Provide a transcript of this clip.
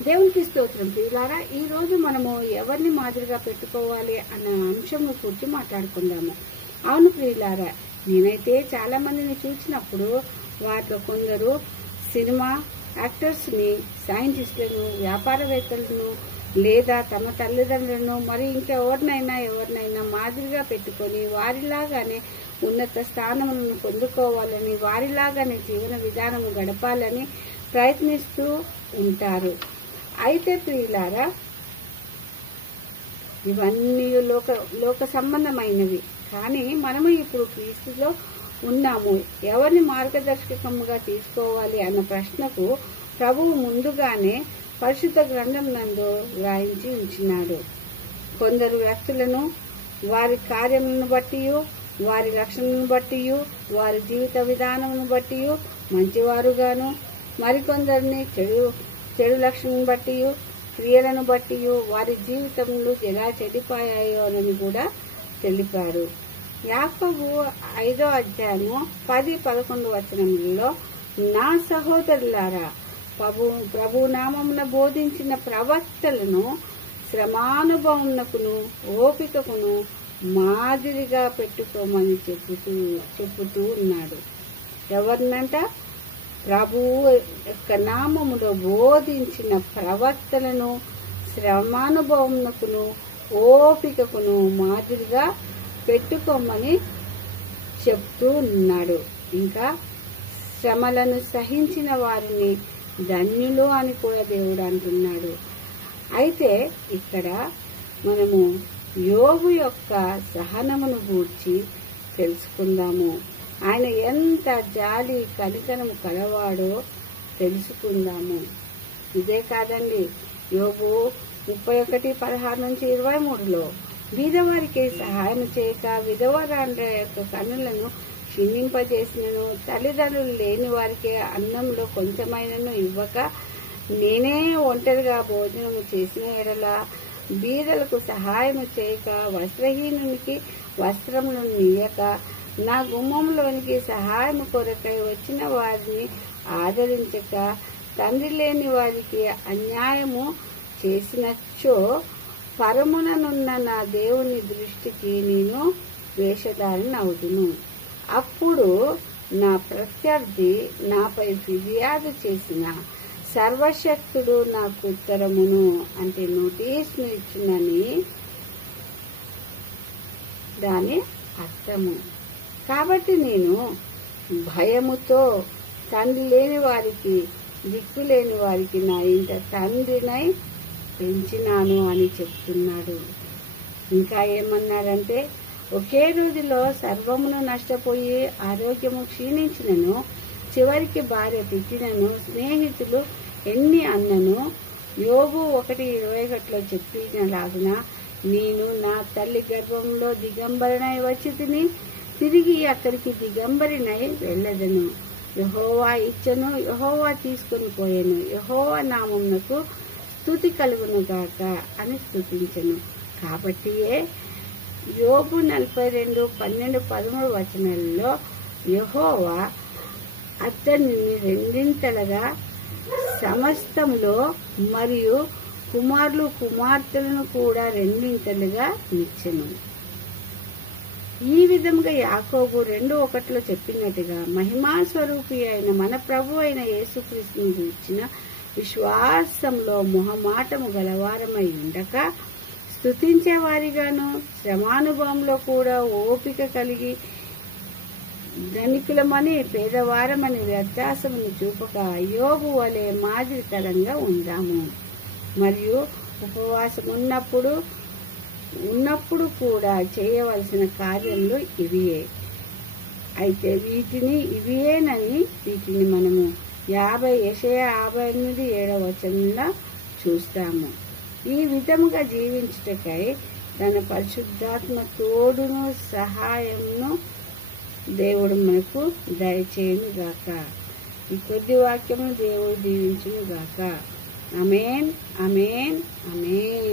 దేవునికి స్తోత్రం. ప్రియులారా, ఈ రోజు మనము ఎవరిని మాదిరిగా పెట్టుకోవాలి అన్న అంశం గురించి మాట్లాడుకుందాము. అవును ప్రియులారా, నేనైతే చాలా మందిని చూసినప్పుడు వాటిలో కొందరు సినిమా యాక్టర్స్ ని, సైంటిస్టులను, వ్యాపారవేత్తలను లేదా తమ తల్లిదండ్రులను మరి ఎవరినైనా మాదిరిగా పెట్టుకొని వారిలాగానే ఉన్నత స్థానములను పొందుకోవాలని, వారిలాగానే జీవన విధానం గడపాలని ప్రయత్నిస్తూ ఉంటారు. అయితే ప్రియులారా, ఇవన్నీ లోక సంబంధమైనవి. కానీ మనము ఇప్పుడు క్రీస్తులో ఉన్నాము. ఎవరిని మార్గదర్శకముగా తీసుకోవాలి అన్న ప్రశ్నకు ప్రభువు ముందుగానే పరిశుద్ధ గ్రంథం నందు వ్రాయించి ఉంచినాడు. కొందరు వ్యక్తులను వారి కార్యములను బట్టి, వారి లక్షణాలను బట్టి, వారి జీవిత విధానమును బట్టి మంచివారుగాను, మరికొందరిని చెడు లక్షణం బట్టి, క్రియలను బట్టి వారి జీవితంలో ఎలా చెడిపోయాయో అని కూడా తెలిపారు. యాకోబు 5వ అధ్యాయము 10-11 వచనములలో, నా సహోదరులారా, ప్రభు నామమున బోధించిన ప్రవక్తలను శ్రమానుభవమునకును ఓపికకును మాదిరిగా పెట్టుకోమని చెప్పుతూ ఉన్నాడు. ఎవరినంట? ప్రభువు యొక్క నామములో బోధించిన ప్రవక్తలను శ్రమానుభవమునకును ఓపికకును మాదిరిగా పెట్టుకోమని చెప్తూ ఉన్నాడు. ఇంకా శ్రమలను సహించిన వారిని ధన్యులు అని కూడా దేవుడు అంటున్నాడు. అయితే ఇక్కడ మనము యోబు యొక్క సహనమును గూర్చి తెలుసుకుందాము. ఆయన ఎంత జాలి కనికరము కలవాడో తెలుసుకుందాము. ఇదే కాదండి, యోబు 31:16-23లో, బీదవారికి సహాయం చేయక విధవరాండ్ర యొక్క కన్నులను క్షీణింపజేసినను, తల్లిదండ్రులు లేని వారికి అన్నంలో కొంచెమైనను ఇవ్వక, నేనే ఒంటరిగా భోజనము చేసిన ఎడల, బీదలకు సహాయము చేయక, వస్త్రహీనునికి వస్త్రములను నీయక, నా గుమ్మంలోనికి సహాయము కొరకై వచ్చిన వారిని ఆదరించక, తండ్రి లేని వారికి అన్యాయము చేసినచ్చో, పరముననున్న నా దేవుని దృష్టికి నేను వేషధారిని అవుదును. అప్పుడు నా ప్రత్యర్థి నాపై ఫిర్యాదు చేసిన సర్వశక్తుడు నాకు ఉత్తరమును, అంటే నోటీసును ఇచ్చునని దాని అర్థము. కాబట్టి నేను భయముతో తండ్రి లేని వారికి, దిక్కు లేని వారికి నా ఇంట తండ్రినై పెంచినాను అని చెప్తున్నాడు. ఇంకా ఏమన్నారంటే, ఒకే రోజులో సర్వమును నష్టపోయి ఆరోగ్యము క్షీణించినను, చివరికి భార్య తిట్టినను, స్నేహితులు ఎన్ని అన్నను, యోబు 1:21లో చెప్పినలాగున నేను నా తల్లి గర్భంలో దిగంబరినై వచ్చి తిరిగి అక్కడికి దిగంబరినై వెళ్ళదను. యెహోవా ఇచ్చను, యెహోవా తీసుకుని పోయెను, యెహోవా నామమునకు స్తుతి కలుగును గాక అని స్తుతించెను. కాబట్టియే యోబు 42:12-13 వచనాలలో యెహోవా అతనిని రెండింతలుగా సమస్తములో మరియు కుమారులు కుమార్తెలను కూడా రెండింతలుగా ఇచ్చెను. ఈ విధంగా యాకోబు 2:1లో చెప్పినట్టుగా మహిమాస్వరూపి అయిన మన ప్రభు అయిన యేసుక్రీస్తుని గురించిన విశ్వాసంలో మొహమాటము గలవారమై ఉండక, స్తుతించేవారిగాను, శ్రమానుభవంలో కూడా ఓపిక కలిగి, ధనికులమని పేదవారమని వ్యత్యాసమును చూపక యోబు వలె మాదిరికరంగా ఉందాము. మరియు ఉపవాసం ఉన్నప్పుడు కూడా చేయవలసిన కార్యములు ఇవియే. అయితే వీటిని మనము యెషయా 58:7 వచనంలో చూస్తాము. ఈ విధముగా జీవించుటకై తన పరిశుద్ధాత్మ తోడును సహాయమును దేవుడు మనకు దయచేయును గాక. ఈ కొద్ది వాక్యమును దేవుడు దీవించును గాక. ఆమేన్, ఆమేన్, ఆమేన్.